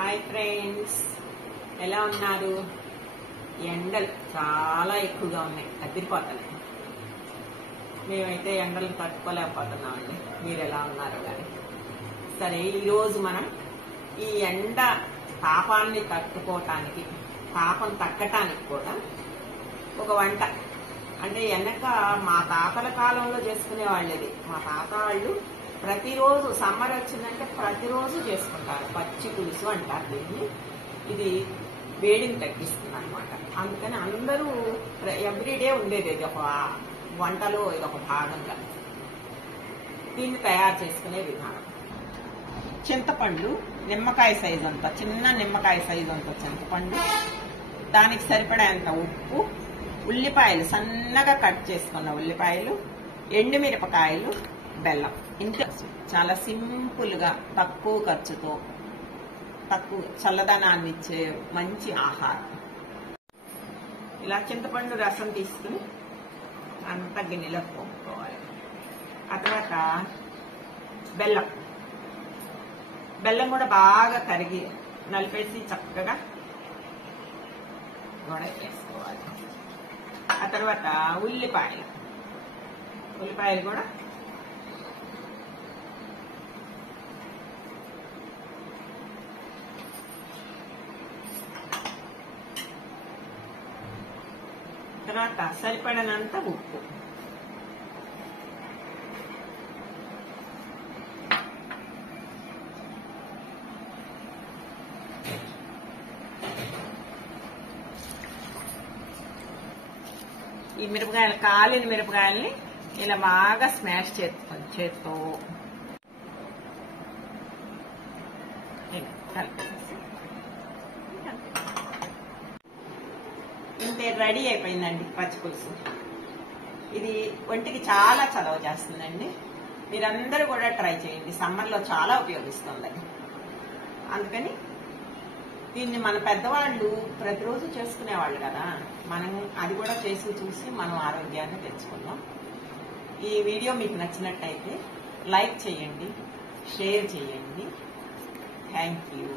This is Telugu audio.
హాయ్ ఫ్రెండ్స్, ఎలా ఉన్నారు? ఎండలు చాలా ఎక్కువగా ఉన్నాయి, అదిరిపోతున్నాయి. మేమైతే ఎండలు తట్టుకోలేకపోతున్నామండి. మీరు ఎలా ఉన్నారు కానీ సరే. ఈరోజు మనం ఈ ఎండ తాపాన్ని తట్టుకోవటానికి, తాపం తగ్గటానికి కూడా ఒక వంట అంటే వెనక మా తాతల కాలంలో చేసుకునే వాళ్ళది. మా తాత వాళ్ళు ప్రతిరోజు సమ్మర్ వచ్చిందంటే ప్రతిరోజు చేసుకుంటారు. పచ్చి పులుసు అంటారు దీన్ని. ఇది వేడిని తగ్గిస్తుంది అనమాట. అందుకని అందరూ ఎవ్రీడే ఉండేది. ఇది ఒక వంటలో ఇది ఒక భాగంగా. దీన్ని తయారు చేసుకునే విధానం: చింతపండు నిమ్మకాయ సైజు అంత, చిన్న నిమ్మకాయ సైజు అంత చింతపండు, దానికి సరిపడేంత ఉప్పు, ఉల్లిపాయలు సన్నగా కట్ చేసుకున్న ఉల్లిపాయలు, ఎండుమిరపకాయలు, బెల్లం. ఇంకా చాలా సింపుల్ గా తక్కువ ఖర్చుతో తక్కువ చల్లదనాన్ని ఇచ్చే మంచి ఆహారం. ఇలా చింతపండు రసం తీసుకుని అంత గిన్నెలో పోసుకోవాలి. ఆ తర్వాత బెల్లం కూడా బాగా కరిగి నలిపేసి చక్కగా వేసుకోవాలి. ఆ తర్వాత ఉల్లిపాయలు కూడా తర్వాత సరిపడినంత ఉప్పు, ఈ మిరపకాయలు కాలిన మిరపకాయల్ని ఇలా బాగా స్మాష్ చేత్తో కలిపేసి ఇంతే రెడీ అయిపోయిందండి పచ్చి పులుసు. ఇది ఒంటికి చాలా చలవ చేస్తుందండి. మీరందరూ కూడా ట్రై చేయండి. సమ్మర్లో చాలా ఉపయోగిస్తుంది. అందుకని దీన్ని మన పెద్దవాళ్ళు ప్రతిరోజు చేసుకునేవాళ్ళు కదా, మనం అది కూడా చేసి చూసి మనం ఆరోగ్యాన్ని తెచ్చుకుందాం. ఈ వీడియో మీకు నచ్చినట్టయితే లైక్ చేయండి, షేర్ చేయండి. Thank you.